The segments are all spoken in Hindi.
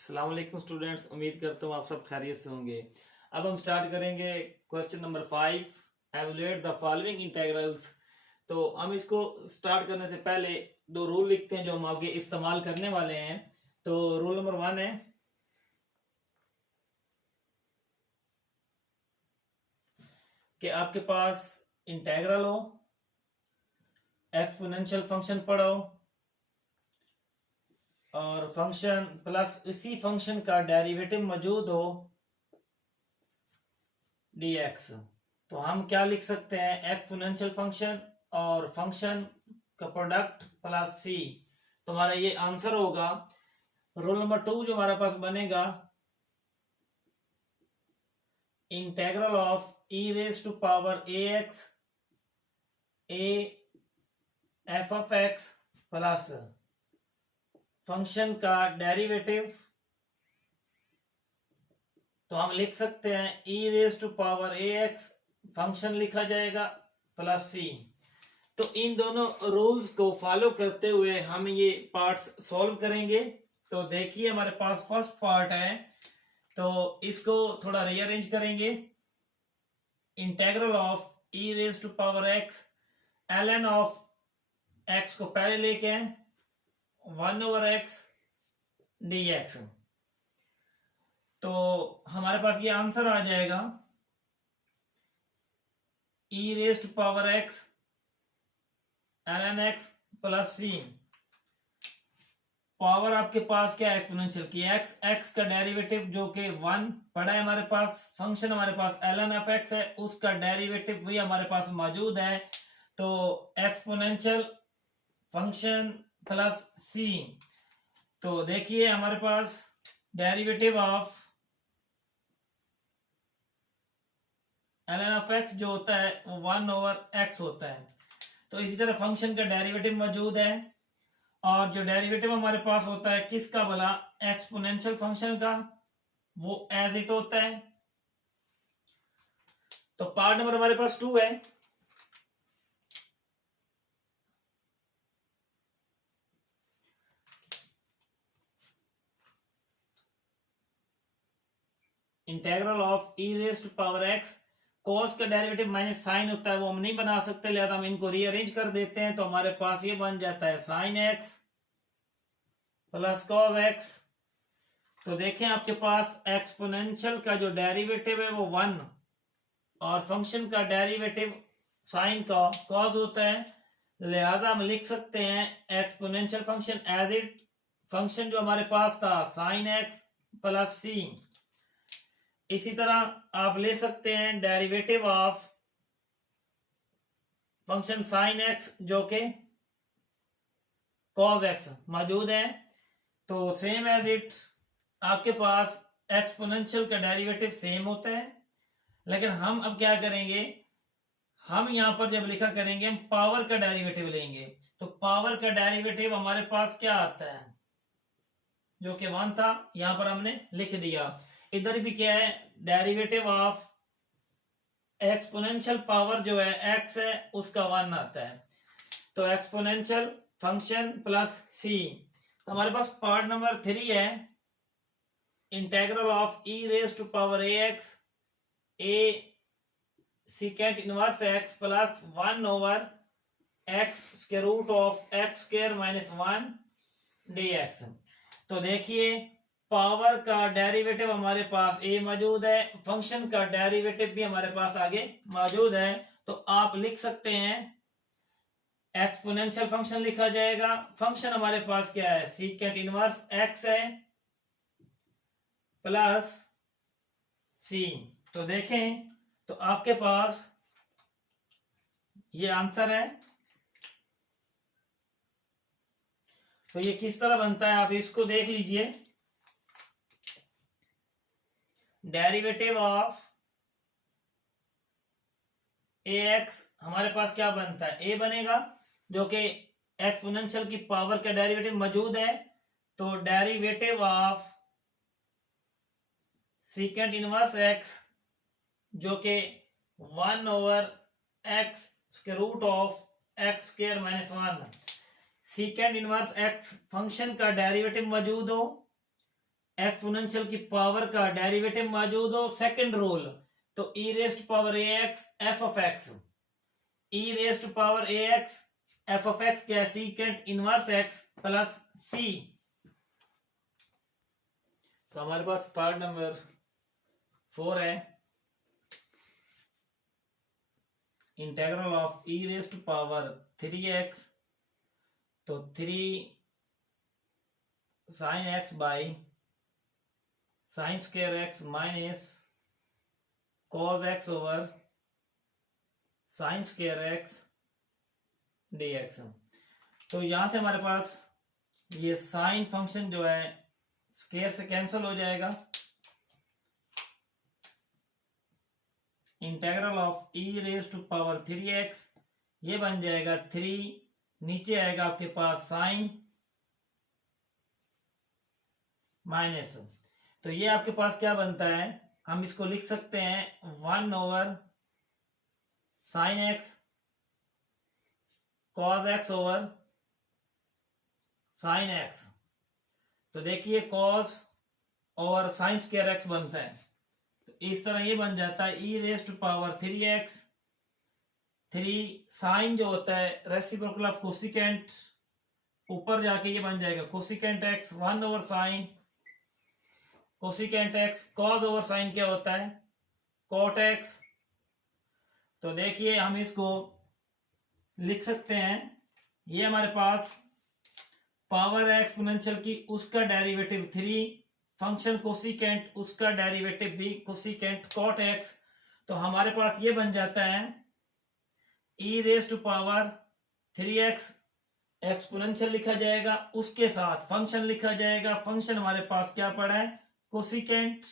अस्सलाम वालेकुम स्टूडेंट्स, उम्मीद करता हूँ आप सब खैरियत से होंगे। अब हम स्टार्ट करेंगे question number 5, evaluate the following integrals. तो हम इसको स्टार्ट करने से पहले दो रूल लिखते हैं जो हम आगे इस्तेमाल करने वाले हैं। तो रूल नंबर 1 है कि आपके पास इंटेग्रल हो, एक्सपोनेंशियल फंक्शन पढ़ो और फंक्शन प्लस इसी फंक्शन का डेरिवेटिव मौजूद हो dx। तो हम क्या लिख सकते हैं, एक्सपोनेंशियल फंक्शन और फंक्शन का प्रोडक्ट प्लस सी। तो हमारा ये आंसर होगा। रूल नंबर 2 जो हमारे पास बनेगा, integral of e raise to power ax a f of x plus function का डेरिवेटिव। तो हम लिख सकते हैं e raise to power ax function लिखा जाएगा प्लस सी। तो इन दोनों रूल्स को फॉलो करते हुए हम ये पार्ट्स सॉल्व करेंगे। तो देखिए हमारे पास फर्स्ट पार्ट है, तो इसको थोड़ा रीअरेंज करेंगे। Integral of e raise to power x, ln of x को पहले लेके 1/x dx। तो हमारे पास ये आंसर आ जाएगा e raise to power x ln x plus c. Power आपके पास क्या है, एक्सपोनेंशियल की x का डेरिवेटिव जो कि 1 पड़ा है हमारे पास, फंक्शन हमारे पास ln ऑफ x है, उसका डेरिवेटिव भी हमारे पास मौजूद है। तो एक्सपोनेंशियल फंक्शन प्लस सी। तो देखिए हमारे पास derivative of ln of x जो होता है वो 1/x होता है। तो इसी तरह फंक्शन का डेरिवेटिव मौजूद है और जो डेरिवेटिव हमारे पास होता है किसका भला, एक्सपोनेंशियल फंक्शन का, वो एज इट होता है। तो पार्ट नंबर हमारे पास 2 है। Integral of e raise to power x, cos का डेरिवेटिव माइनस साइन होता है, वो हम नहीं बना सकते, लिहाजा हम इनको रीअरेंज कर देते हैं। तो हमारे पास ये बन जाता है sine x plus cos x। तो देखें आपके पास एक्सपोनेंशियल का जो डेरिवेटिव है वो 1 और फंक्शन का डेरिवेटिव साइन का cos होता है, लिहाजा हम लिख सकते हैं exponential function as it, function जो हमारे पास था साइन x प्लस सी। इसी तरह आप ले सकते हैं derivative of function sine x जो के cos x मौजूद है। तो सेम एज इट आपके पास एक्सपोनेंशियल का डेरिवेटिव सेम होता है, लेकिन हम अब क्या करेंगे, हम यहां पर जब लिखा करेंगे हम पावर का डेरिवेटिव लेंगे। तो पावर का डेरिवेटिव हमारे पास क्या आता है, जो कि 1 था, यहां पर हमने लिख दिया। इधर भी क्या है, डेरिवेटिव ऑफ एक्सपोनेंशियल पावर जो है x है उसका 1 आता है। तो एक्सपोनेंशियल फंक्शन प्लस सी। तो हमारे पास पार्ट नंबर 3 है, integral of e raise to power ax a secant inverse x plus 1/x square root of x square minus 1 dx। तो देखिए पावर का डेरिवेटिव हमारे पास a मौजूद है, फंक्शन का डेरिवेटिव भी हमारे पास आगे मौजूद है। तो आप लिख सकते हैं एक्सपोनेंशियल फंक्शन लिखा जाएगा, फंक्शन हमारे पास क्या है, सीकेंट इनवर्स x है प्लस सी। तो देखें तो आपके पास ये आंसर है। तो ये किस तरह बनता है आप इसको देख लीजिए। डेरिवेटिव ऑफ ax हमारे पास क्या बनता है, a बनेगा, जो कि एक्सपोनेंशियल की पावर का डेरिवेटिव मौजूद है। तो derivative of secant inverse x जो कि 1/x square root of x square minus 1, secant inverse x function का डेरिवेटिव मौजूद हो, एक्सपोनेंशियल की पावर का डेरिवेटिव मौजूद हो, सेकंड रूल, तो e raised power ax f of x, e raised power ax f of x क्या है, secant inverse x plus c। तो हमारे पास पार्ट नंबर 4 है, integral of e raised power 3x, तो 3 sine x by sine square x minus cos x over sine square x dx। तो यहां से हमारे पास ये साइन फंक्शन जो है स्क्वायर से कैंसिल हो जाएगा, integral of e raise to power 3x, ये बन जाएगा 3, नीचे आएगा आपके पास साइन माइनस, तो ये आपके पास क्या बनता है, हम इसको लिख सकते हैं 1 over sine x cos x over sine x. तो देखिए कॉस और साइन स्क्वायर एक्स बनता है, तो इस तरह ये बन जाता है e raise to power 3x, 3 sine जो होता है रेसिप्रोकल ऑफ कोसिकेंट, ऊपर जाके ये बन जाएगा cosecant x, 1 over sine cosecant x, cos over sine क्या होता है कॉट x। तो देखिए हम इसको लिख सकते हैं, ये हमारे पास पावर है एक्सपोनेंशियल की, उसका डेरिवेटिव 3, फंक्शन कोसिकेंट, उसका डेरिवेटिव भी कोसिकेंट कॉट x। तो हमारे पास ये बन जाता है e raise to power 3x, exponential लिखा जाएगा, उसके साथ फंक्शन लिखा जाएगा, फंक्शन हमारे पास क्या पड़ा है कोसिकेंट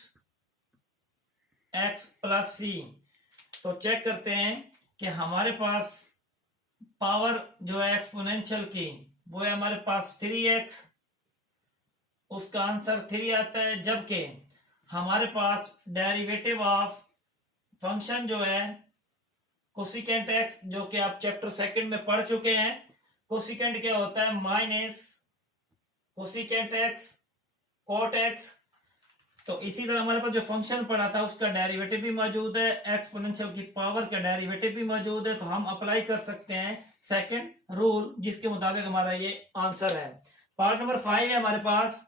x प्लस c। तो चेक करते हैं कि हमारे पास पावर जो है एक्सपोनेंशियल की वो है हमारे पास 3x, उसका आंसर 3 आता है, जबकि हमारे पास डेरिवेटिव ऑफ फंक्शन जो है कोसिकेंट x, जो कि आप चैप्टर सेकंड में पढ़ चुके हैं, कोसिकेंट क्या होता है minus cosecant x cot x। तो इसी तरह हमारे पास जो फंक्शन पढ़ा था उसका डेरिवेटिव भी मौजूद है, एक्सपोनेंशियल की पावर का डेरिवेटिव भी मौजूद है, तो हम अप्लाई कर सकते हैं सेकंड रूल, जिसके मुताबिक हमारा ये आंसर है। पार्ट नंबर 5 है हमारे पास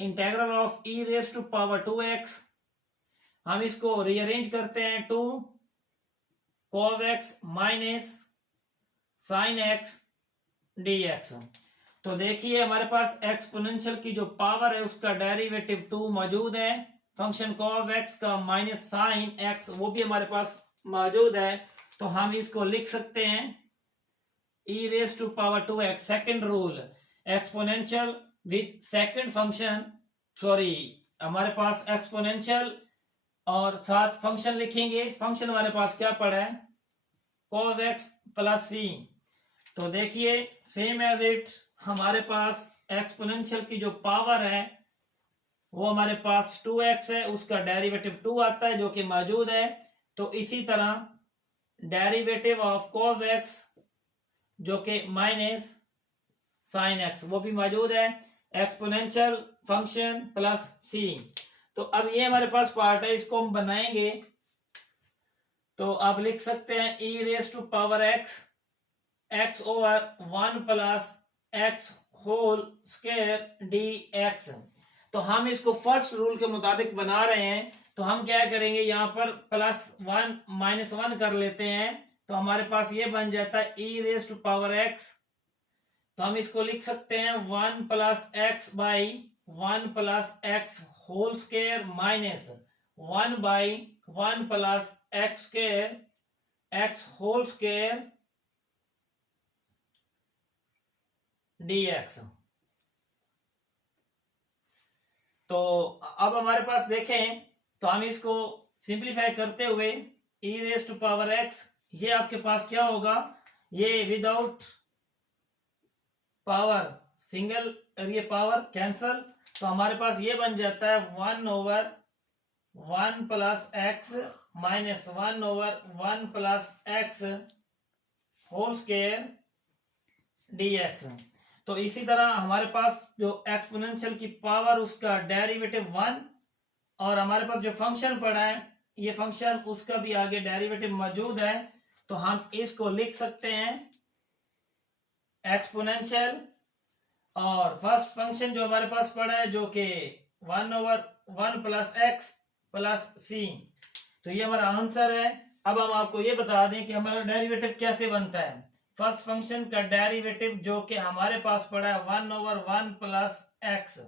integral of e raise to power 2x, हम इसको रीअरेंज करते हैं, 2 cos x minus sine x dx। तो देखिए हमारे पास एक्सपोनेंशियल की जो पावर है उसका डेरिवेटिव 2 मौजूद है, फंक्शन cos x का माइनस साइन x वो भी हमारे पास मौजूद है, तो हम इसको लिख सकते हैं e raise to power 2x, second rule, exponential with second function, sorry हमारे पास एक्सपोनेंशियल और साथ फंक्शन लिखेंगे, फंक्शन हमारे पास क्या पड़ा है cos x प्लस c। तो देखिए सेम एज इट, हमारे पास एक्सपोनेंशियल की जो पावर है वो हमारे पास 2x है, उसका डेरिवेटिव 2 आता है जो कि मौजूद है, तो इसी तरह डेरिवेटिव ऑफ cos x जो कि माइनस साइन x वो भी मौजूद है, एक्सपोनेंशियल फंक्शन प्लस c। तो अब ये हमारे पास पार्ट है, इसको हम बनाएंगे, तो आप लिख सकते हैं e raise to power x over 1 plus x whole square dx। तो हम इसको फर्स्ट रूल के मुताबिक बना रहे हैं, तो हम क्या करेंगे यहाँ पर +1 -1 कर लेते हैं, तो हमारे पास ये बन जाता है e raise to power x। तो हम इसको लिख सकते हैं 1 plus x by 1 plus x whole square minus 1 by 1 plus x square x whole square dx। तो अब हमारे पास देखें तो हम इसको सिंप्लीफाई करते हुए e raise to power x, ये आपके पास क्या होगा, ये विदाउट पावर सिंगल, ये पावर कैंसल, तो हमारे पास ये बन जाता है 1 over 1 plus x minus 1 over 1 plus x whole square dx। तो इसी तरह हमारे पास जो एक्सपोनेंशियल की पावर उसका डेरिवेटिव 1 और हमारे पास जो फंक्शन पड़ा है ये फंक्शन उसका भी आगे डेरिवेटिव मौजूद है, तो हम इसको लिख सकते हैं एक्सपोनेंशियल और फर्स्ट फंक्शन जो हमारे पास पड़ा है जो कि 1/1 प्लस एक्स प्लस सी, तो ये हमारा आंसर है। अब हम आपको ये बता दें कि हमारा डेरिवेटिव कैसे बनता है। फर्स्ट फंक्शन का डेरिवेटिव जो कि हमारे पास पड़ा है 1/1 प्लस एक्स,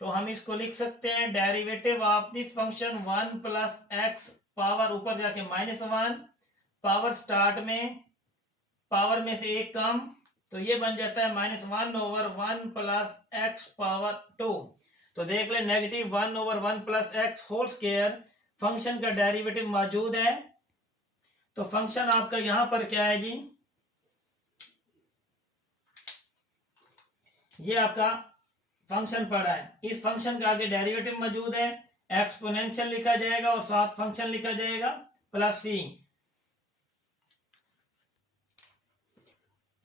तो हम इसको लिख सकते हैं derivative of this function 1 plus x power ऊपर जाके -1 पावर स्टार्ट में पावर में से एक कम, तो ये बन जाता है -1/1 प्लस एक्स पावर 2। तो देख ले -1/1 plus x whole square function का डेरिवेटिव मौजूद है। तो फंक्शन आपका यहां पर क्या है जी, ये आपका फंक्शन पड़ा है, इस फंक्शन का आगे डेरिवेटिव मौजूद है, एक्सपोनेंशियल लिखा जाएगा और साथ फंक्शन लिखा जाएगा प्लस सी।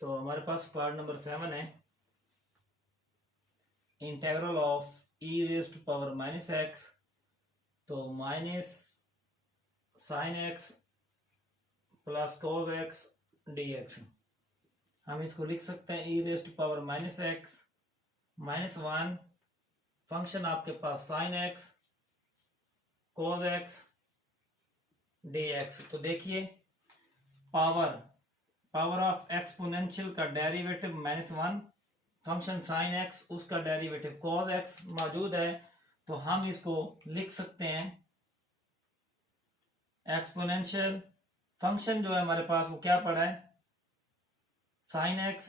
तो हमारे पास पार्ट नंबर 7 है, integral of e raise to power minus x, तो minus sine x plus cos x dx। हम इसको लिख सकते हैं e raise to power minus x -1 function आपके पास sine x cos x dx। तो देखिए पावर ऑफ एक्सपोनेंशियल का डेरिवेटिव -1 फंक्शन साइन एक्स उसका डेरिवेटिव cos x मौजूद है, तो हम इसको लिख सकते हैं एक्सपोनेंशियल फंक्शन जो है हमारे पास वो क्या पड़ा है साइन एक्स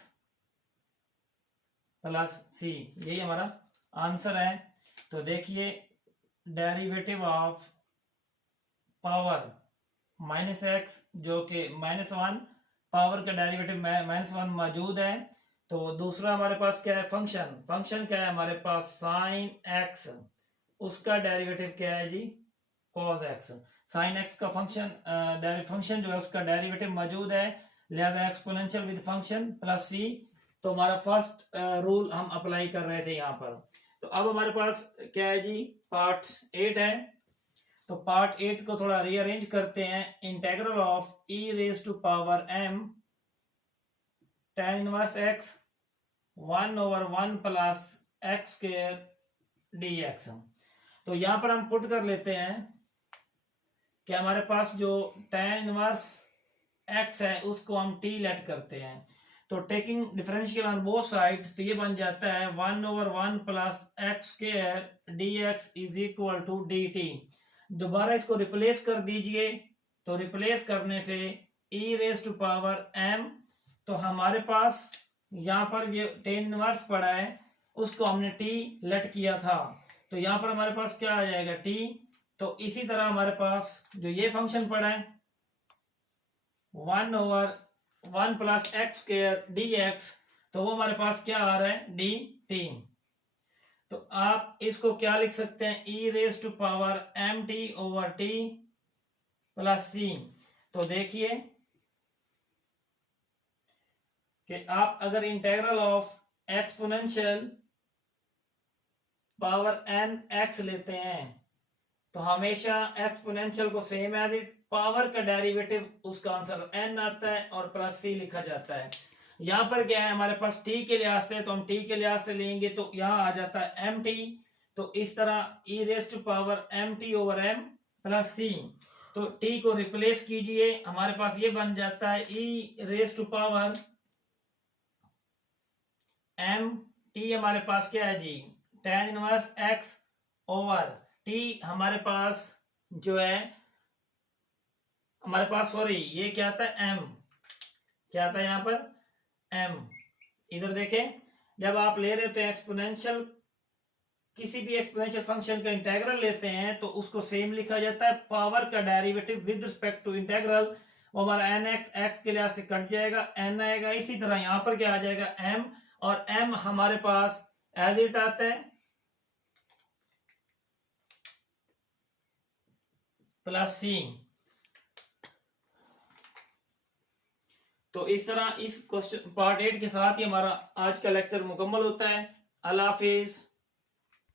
प्लस सी, यही हमारा आंसर है। तो देखिए डेरिवेटिव ऑफ पावर -x जो कि -1 पावर का डेरिवेटिव -1 मौजूद है, तो दूसरा हमारे पास क्या है फंक्शन क्या है हमारे पास साइन एक्स उसका डेरिवेटिव क्या है जी cos x। साइन एक्स का फंक्शन जो है उसका डेरिवेटिव मौजूद है, लिहाजा एक्सपोनेंशियल विद फंक्शन प्लस सी। तो हमारा फर्स्ट रूल हम अप्लाई कर रहे थे यहाँ पर। तो अब हमारे पास क्या है जी पार्ट 8 है, तो पार्ट 8 को थोड़ा रीअरेंज करते हैं। Integral of e raise to power m tan inverse x 1/1 plus x square dx। तो यहां पर हम पुट कर लेते हैं कि हमारे पास जो tan इनवर्स x है उसको हम t लेट करते हैं, तो taking differential on both sides, तो ये बन जाता है 1/1 plus x square dx is equal to dt। दोबारा इसको रिप्लेस कर दीजिए, तो रिप्लेस करने से e raise to power m, तो हमारे पास यहाँ पर ये tan इनवर्स पड़ा है उसको हमने t लेट किया था, तो यहाँ पर हमारे पास क्या आ जाएगा t। तो इसी तरह हमारे पास जो ये फंक्शन पड़ा है 1/1 प्लस एक्स स्क्वायर dx, तो वो हमारे पास क्या आ रहा है dt। तो आप इसको क्या लिख सकते हैं e raise to power mt over t plus c। तो देखिए कि आप अगर integral of exponential power n x लेते हैं तो हमेशा एक्सपोनेंशियल को सेम एज इट पावर का डेरिवेटिव उसका आंसर n आता है और प्लस c लिखा जाता है। यहाँ पर क्या है हमारे पास t के लिहाज से, तो हम t के लिहाज से लेंगे तो यहाँ आ जाता है mt, तो इस तरह e raise to power mt over m plus c। तो t को रिप्लेस कीजिए, हमारे पास ये बन जाता है e raise to power m t हमारे पास क्या है जी tan inverse x over t हमारे पास जो है हमारे पास सॉरी ये क्या आता है m, क्या आता है यहाँ पर m। इधर देखें जब आप ले रहे हो तो एक्सपोनेंशियल किसी भी एक्सपोनेंशियल फंक्शन का इंटेग्रल लेते हैं तो उसको सेम लिखा जाता है, पावर का derivative with respect to integral वो हमारा nx x के लिहाज से कट जाएगा n आएगा। इसी तरह यहाँ पर क्या आ जाएगा m, और m हमारे पास एज इट आता है प्लस c। तो इस तरह इस क्वेश्चन पार्ट 8 के साथ ही हमारा आज का लेक्चर मुकम्मल होता है। अल्लाह हाफिज।